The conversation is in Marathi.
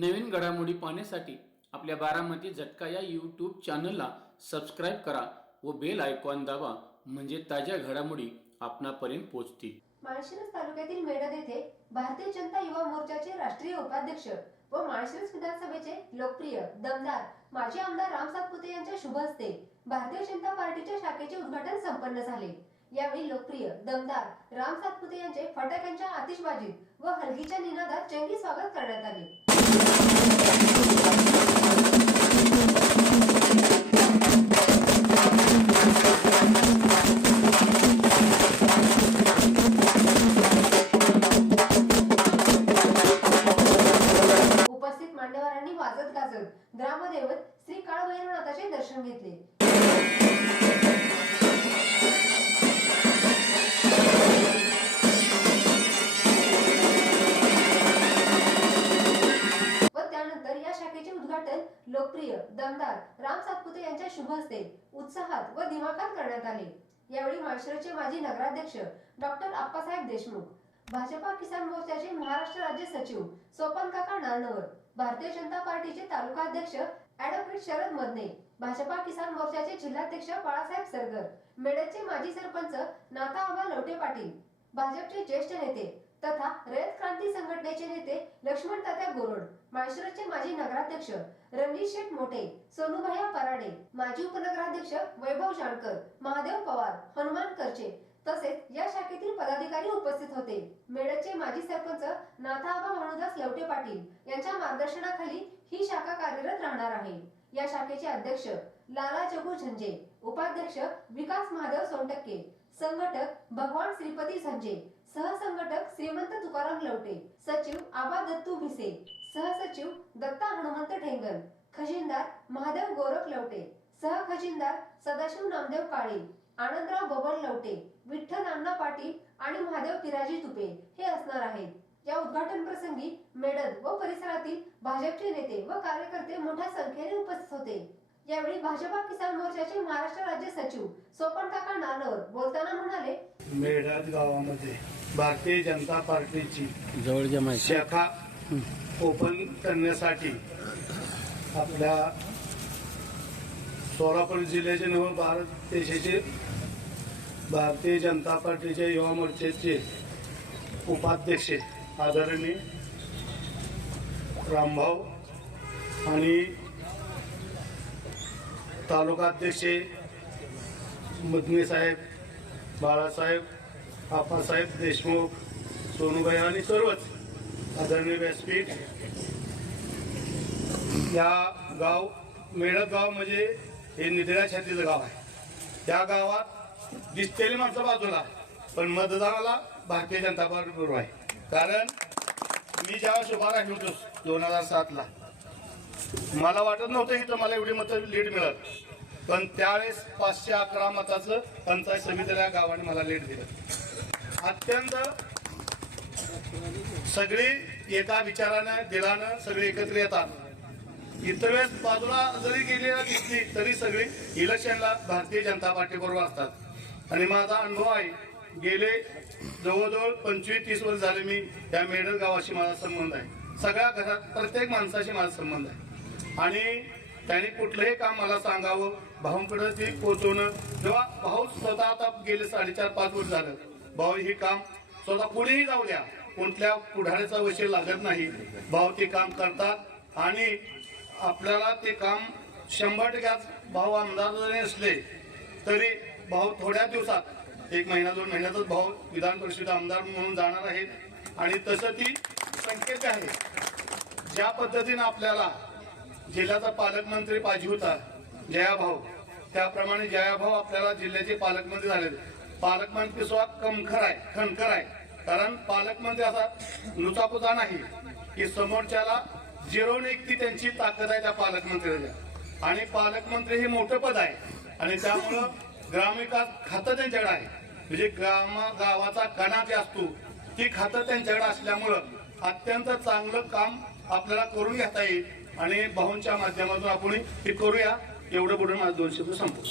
नवीन घडामोडी पाहण्यासाठी आपल्या बारामती झटका या यूट्यूब चॅनलला सबस्क्राईब करा व बेल आयकॉन दाबा म्हणजे ताज्या घडामोडी आपणापर्यंत पोहोचतील. माळशिरस तालुक्यातील मेडद येथे भारतीय जनता युवा मोर्चाचे राष्ट्रीय उपाध्यक्ष व माळशिरस विधानसभेचे लोकप्रिय दमदार माजी आमदार राम सातपुते यांच्या शुभ हस्ते भारतीय जनता पार्टीच्या शाखेचे उद्घाटन संपन्न झाले. यावेळी लोकप्रिय दमदार राम सातपुते यांचे फटाक्यांच्या आतिषबाजीत व हलगीच्या निनादात चंगी स्वागत करण्यात आले. काळभैरवनाथाचे दर्शन घेतले. व त्यानंतर या शाखेचे उद्घाटन लोकप्रिय दमदार राम सातपुते यांच्या शुभ हस्ते उत्साहात व दिमाखात करण्यात आले. यावेळी माळशिराचे माजी नगराध्यक्ष डॉक्टर आप्पासाहेब देशमुख भाजपा किसान मोर्चाचे महाराष्ट्र राज्य सचिव सोपन काका नारनवर भारतीय जनता पार्टीचे तालुका अध्यक्ष ऍडव्होकेट शरद मदने भाजपा किसान मोर्चाचे जिल्हाध्यक्ष बाळासाहेब सरगर मेडचे माजी सरपंच नाथा लवटे पाटील भाजपचे ज्येष्ठ नेते तथा रयत क्रांती संघटनेचे नेते लक्ष्मण तात्या गोरड माळशिरसचे माजी नगराध्यक्ष रणजित शेठ मोठे सोनूभैया पराडे माजी उपनगराध्यक्ष वैभव जानकर महादेव पवार हनुमान करचे तसेच या शाखेतील पदाधिकारी उपस्थित होते. मेडचे माजी सरपंच नाथाबा भानुदास लवटे पाटील यांच्या मार्गदर्शनाखाली ही शाखा कार्यरत राहणार आहे. या शाखेचे अध्यक्ष लाला जगू झंजे उपाध्यक्ष विकास महादेव सोनटक्के संघटक भगवान श्रीपती झंजे सहसंघटक श्रीमंत तुकाराम लवटे सचिव आबा दत्तू भिसे सहसचिव दत्ता हनुमंत ठेंगल खजिनदार महादेव गोरख लवटे सहखजिनदार सदाशिव नामदेव काळे आनंदराव बबन लवटे विठ्ठल अण्णा पाटील आणि महादेव पिराजी तुपे हे असणार आहेत. या उद्घाटन प्रसंगी मेडद व परिसरातील भाजपचे नेते व कार्यकर्ते मोठ्या संख्येने उपस्थित होते. यावेळी भाजपा किसान मोर्चाचे महाराष्ट्र राज्य सचिव सोपन काका नानवर बोलताना म्हणाले मेढात गावामध्ये भारतीय जनता पार्टीची जवळच्या शाखा ओपन करण्यासाठी आपल्या सोलापूर जिल्ह्याचे नव भारत देशाचे भारतीय जनता पार्टीचे युवा मोर्चाचे उपाध्यक्ष आदरणीय रामभाऊ आणि तालुकाध्यक्ष मदने साहेब बाळासाहेब आप्पासाहेब देशमुख सोनूबाई आणि सर्वच आदरणीय व्यासपीठ. या गाव मेळत गाव म्हणजे हे निधड्या छातीचं गाव आहे. त्या गावात दिसतेली माणसं बाजूला पण मतदानाला भारतीय जनता पार्टी बरोबर आहे. कारण मी जेव्हा शुभा राहिलो होतो दोन हजार सातला मला वाटत नव्हतं की तर मला एवढी मतं लीड मिळत. पण त्यावेळेस पाचशे अकरा मताचं पंचायत समितीला या गावाने मला लीड दिलं. अत्यंत सगळी एका विचारानं दिलानं सगळे एकत्र येतात. इतर वेळेस बाजूला जरी गेलेला दिसली तरी सगळी इलेक्शनला भारतीय जनता पार्टी बरोबर असतात आणि माझा अनुभव आहे गेले जवळजवळ पंचवीस तीस वर्ष झाले मी या मेडल गावाशी माझा संबंध आहे. सगळ्या घरात प्रत्येक माणसाशी माझा संबंध आहे. आणि त्यांनी कुठलंही काम मला सांगावं भाऊंकडे ते पोचवणं जेव्हा भाऊ स्वतः आता गेले साडेचार पाच वर्ष झालं. भाऊ हे काम स्वतः पुढेही जाऊ द्या. कोणत्या पुढाऱ्याचा विषय लागत नाही. भाऊ ते काम करतात. आणि आपल्याला ते काम शंभर टक्क्याच भाव अंदाजाने आमदार जरी असले तरी भाऊ थोड्या दिवसात एक महिना दोन महिन्यातच भाऊ विधान परिषद आमदार म्हणून जाणार आहेत आणि तसं ती संकेत आहे. ज्या पद्धतीनं आपल्याला जिल्ह्याचा पालकमंत्री पाहिजे होता जयाभाऊ त्याप्रमाणे जयाभाऊ आपल्याला जिल्ह्याचे पालकमंत्री झाले. पालकमंत्री सुद्धा कमखर आहे खणखर आहे. कारण पालकमंत्री असा लुचापुचा नाही की समोरच्याला जिरवून एक ती त्यांची ताकद आहे त्या पालकमंत्र्याच्या आणि पालकमंत्री हे मोठं पद आहे. आणि त्यामुळं ग्रामविकास खातं त्यांच्याकडे आहे. म्हणजे ग्राम गावाचा कणा जे असतो ती खातं त्यांच्याकडे असल्यामुळं अत्यंत चांगलं काम आपल्याला करून घेता येईल. आणि भाऊंच्या माध्यमातून आपण हे करूया. एवढं बोलून माझं दोन शब्द संपू